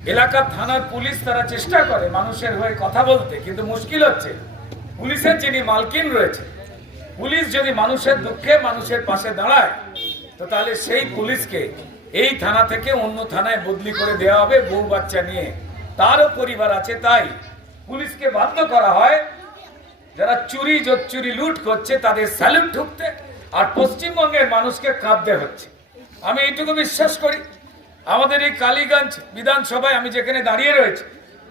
এলাকার থানার পুলিশ তারা চেষ্টা করে মানুষের হয়ে কথা বলতে, কিন্তু মুশকিল হচ্ছে পুলিশের যিনি মালকিন রয়েছে, পুলিশ যদি মানুষের দুঃখে মানুষের পাশে দাঁড়ায় তো তাহলে সেই পুলিশকে এই থানা থেকে অন্য থানায় বদলি করে দেওয়া হবে বউ বাচ্চা নিয়ে। তারও পরিবার আছে, তাই পুলিশকে বাধ্য করা হয় যারা চুরি জোচ্চুরি লুট করছে তাদের স্যালুট ঠুকতে, আর পশ্চিমবঙ্গের মানুষকে কাঁদতে হচ্ছে। আমি এইটুকু বিশ্বাস করি, আমাদের এই কালীগঞ্জ বিধানসভায় আমি যেখানে দাঁড়িয়ে রয়েছে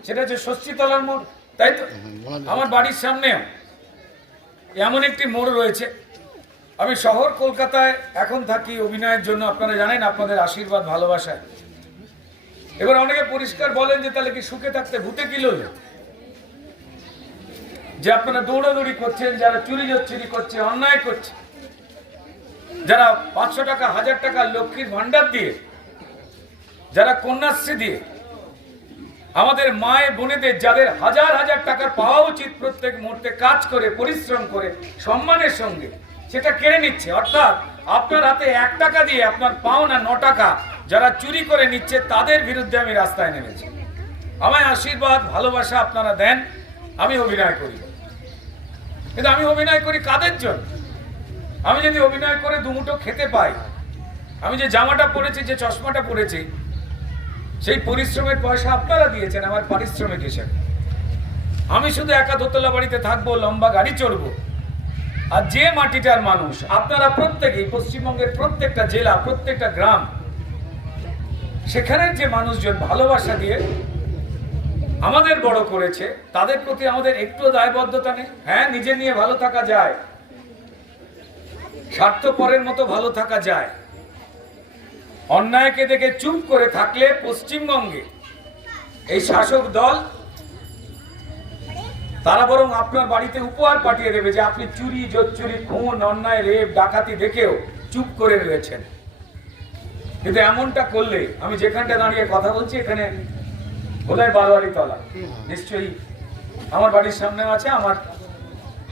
সেটা হচ্ছে ষষ্ঠীতলার মোড়, তাই তো? আমার বাড়ির সামনেও এমন একটি মোড় রয়েছে। আমি শহর কলকাতায় এখন থাকি অভিনয়ের জন্য, আপনারা জানেন, আপনাদের আশীর্বাদ ভালোবাসায়। এবার অনেকে পরিষ্কার বলেন যে তাহলে কি সুখে থাকতে ভূতে কি লোলে, যে আপনারা দৌড়াদৌড়ি করছেন, যারা চুরি জচ্চুরি করছে, অন্যায় করছে, যারা 500 টাকা 1000 টাকা লক্ষ্মীর ভান্ডার দিয়ে, যারা কন্যাশ্রী দিয়ে আমাদের মায়ের বোনেদের, যাদের হাজার হাজার টাকার পাওয়া উচিত, প্রত্যেক মুহূর্তে কাজ করে পরিশ্রম করে সম্মানের সঙ্গে সেটা কেড়ে নিচ্ছে। অর্থাৎ আপনার হাতে 1 টাকা দিয়ে আপনার পাওনা 9 টাকা যারা চুরি করে নিচ্ছে তাদের বিরুদ্ধে আমি রাস্তায় নেমেছি। আমায় আশীর্বাদ ভালোবাসা আপনারা দেন, আমি অভিনয় করি। কিন্তু আমি অভিনয় করি কাদের জন্য? আমি যদি অভিনয় করে দুমুঠো খেতে পাই, আমি যে জামাটা পরেছি, যে চশমাটা পরেছি, সেই পরিশ্রমের পয়সা আপনারা দিয়েছেন আমার পারিশ্রমিক হিসেবে। আমি শুধু একা দোতলা বাড়িতে থাকবো, লম্বা গাড়ি চড়বো, আর যে মাটিটার মানুষ আপনারা প্রত্যেকেই, পশ্চিমবঙ্গের প্রত্যেকটা জেলা, প্রত্যেকটা গ্রাম, সেখানের যে মানুষজন ভালোবাসা দিয়ে আমাদের বড় করেছে, তাদের প্রতি আমাদের একটু দায়বদ্ধতা নেই? হ্যাঁ, নিজে নিয়ে ভালো থাকা যায়, স্বার্থপরের মতো ভালো থাকা যায়। অন্যায়কে দেখে চুপ করে থাকলে পশ্চিমবঙ্গে এই শাসক দল তারা বরং আপনার বাড়িতে উপহার পাঠিয়ে দেবে যে আপনি চুরি জোচ্চুরি খুন অন্যায় রেপ ডাকাতি দেখেও চুপ করে রয়েছেন। কিন্তু এমনটা করলে, আমি যেখানটা দাঁড়িয়ে কথা বলছি এখানে বোধহয় বারোয়ারি তলা, নিশ্চয়ই আমার বাড়ির সামনেও আছে, আমার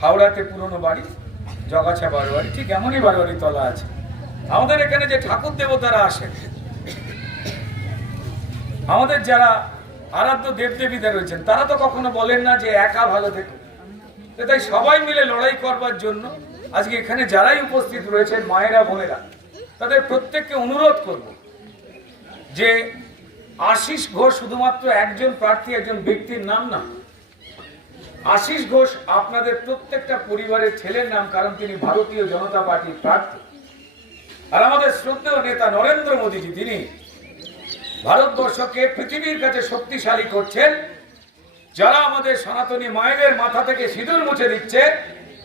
হাওড়াতে পুরনো বাড়ি জগাছা বারোয়ারি, ঠিক এমনই বারোয়ারি তলা আছে। আমাদের এখানে যে ঠাকুর দেবতারা আসেন, আমাদের যারা আরাধ্য দেবদেবীরা রয়েছেন, তারা তো কখনো বলেন না যে একা ভালো থেকো। তাই সবাই মিলে লড়াই করবার জন্য আজকে এখানে যারাই উপস্থিত রয়েছেন, মায়েরা বোনেরা, তাদের প্রত্যেককে অনুরোধ করব যে আশিস ঘোষ শুধুমাত্র একজন প্রার্থী, একজন ব্যক্তির নাম না। আশিস ঘোষ আপনাদের প্রত্যেকটা পরিবারের ছেলের নাম, কারণ তিনি ভারতীয় জনতা পার্টির প্রার্থী। আর আমাদের শ্রদ্ধেয় নেতা নরেন্দ্র মোদীজি, তিনি ভারতবর্ষকে পৃথিবীর কাছে শক্তিশালী করছেন। যারা আমাদের সনাতনী মায়েদের মাথা থেকে সিঁদুর মুছে দিচ্ছে,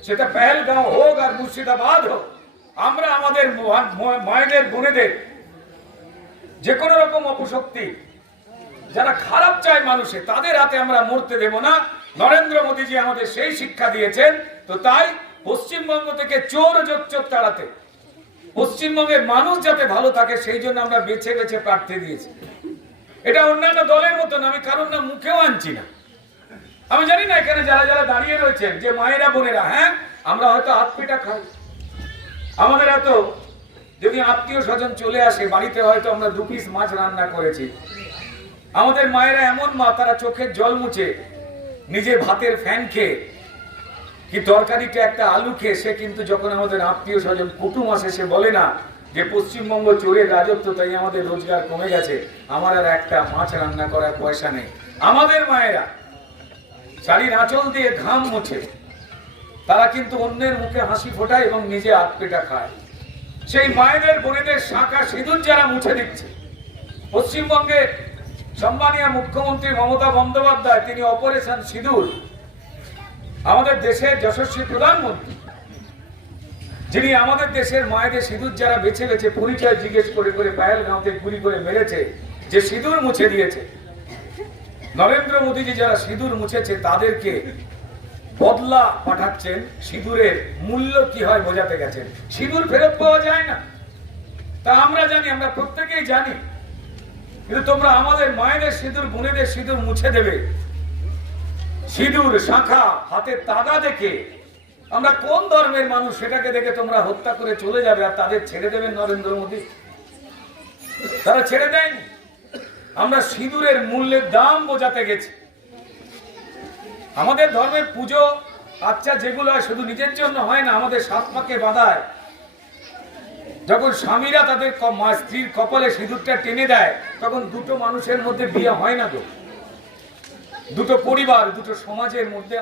সেটা পেহেলগাঁও হোক আর মুর্শিদাবাদ হোক, আমরা আমাদের মায়েদের বোনেদের যে কোনো রকম অপশক্তি যারা খারাপ চায় মানুষে, তাদের হাতে আমরা মরতে দেব না। নরেন্দ্র মোদীজি আমাদের সেই শিক্ষা দিয়েছেন। তো তাই পশ্চিমবঙ্গ থেকে চোর জোচ্চোর তাড়াতে, পশ্চিমবঙ্গের মানুষ যাতে ভালো থাকে, সেই জন্য আমরা বেছে বেছে প্রার্থী দিয়েছি। এটা অন্যান্য দলের মতন আমি কারণ না মুখেও আনছি না। আমি জানি না এখানে যারা যারা দাঁড়িয়ে রয়েছেন, যে মায়েরা বোনেরা, হ্যাঁ, আমরা হয়তো হাত পিঠা খাই, আমাদের এত যদি আত্মীয় স্বজন চলে আসে বাড়িতে, হয়তো আমরা 2 পিস মাছ রান্না করেছি। আমাদের মায়েরা এমন মা, তারা চোখের জল মুছে নিজে ভাতের ফ্যান খেয়ে কি তরকারিটা একটা আলু খেয়ে, সে কিন্তু যখন আমাদের আত্মীয় স্বজন কুটুম আসে, সে বলে না যে পশ্চিমবঙ্গ চোরের রাজত্ব, তাই আমাদের রোজগার কমে গেছে, আমার আর একটা মাছ রান্না করার পয়সা নেই। আমাদের মায়েরা শাড়ির আঁচল দিয়ে ঘাম মুছে তারা কিন্তু অন্যের মুখে হাসি ফোটায় এবং নিজে আধ পেটা খায়। সেই মায়েদের বোনেদের শাঁখা সিঁদুর যারা মুছে দিচ্ছে, পশ্চিমবঙ্গের সম্মানীয় মুখ্যমন্ত্রী মমতা বন্দ্যোপাধ্যায়, তিনি অপারেশন সিঁদুর, আমাদের দেশের যশস্বী প্রধানমন্ত্রী, যিনি আমাদের দেশের মায়েদের সিঁদুর যারা বেছে বেছে পরিচয় জিজ্ঞেস করে করে পেহেলগাঁওতে গুলি করে মেরেছে, যে সিঁদুর মুছে দিয়েছে, নরেন্দ্র মোদীজি যারা সিঁদুর মুছেছে তাদেরকে বদলা পাঠাচ্ছেন। সিঁদুরের মূল্য কি হয় বোঝাতে গেছেন। সিঁদুর ফেরত পাওয়া যায় না, তা আমরা জানি, আমরা প্রত্যেকেই জানি। কিন্তু তোমরা আমাদের মায়েদের সিঁদুর, বোনেদের সিঁদুর মুছে দেবে, সিঁদুর শাঁখা হাতের তাগা দেখে আমরা কোন ধর্মের মানুষ সেটাকে দেখে তোমরা হত্যা করে চলে যাবে, আর তাদের ছেড়ে দেবেন নরেন্দ্র মোদী? তারা ছেড়ে দেয়নি। আমরা সিঁদুরের মূল্যের দাম বোঝাতে গেছি। আমাদের ধর্মের পুজো আচ্ছা যেগুলো হয় শুধু নিজের জন্য হয় না, আমাদের সাত পাকে বাঁধায়। যখন স্বামীরা তাদের স্ত্রীর কপালে সিঁদুরটা টেনে দেয়, তখন দুটো মানুষের মধ্যে বিয়ে হয় না তো, দুটো পরিবার, দুটো সমাজের মধ্যে।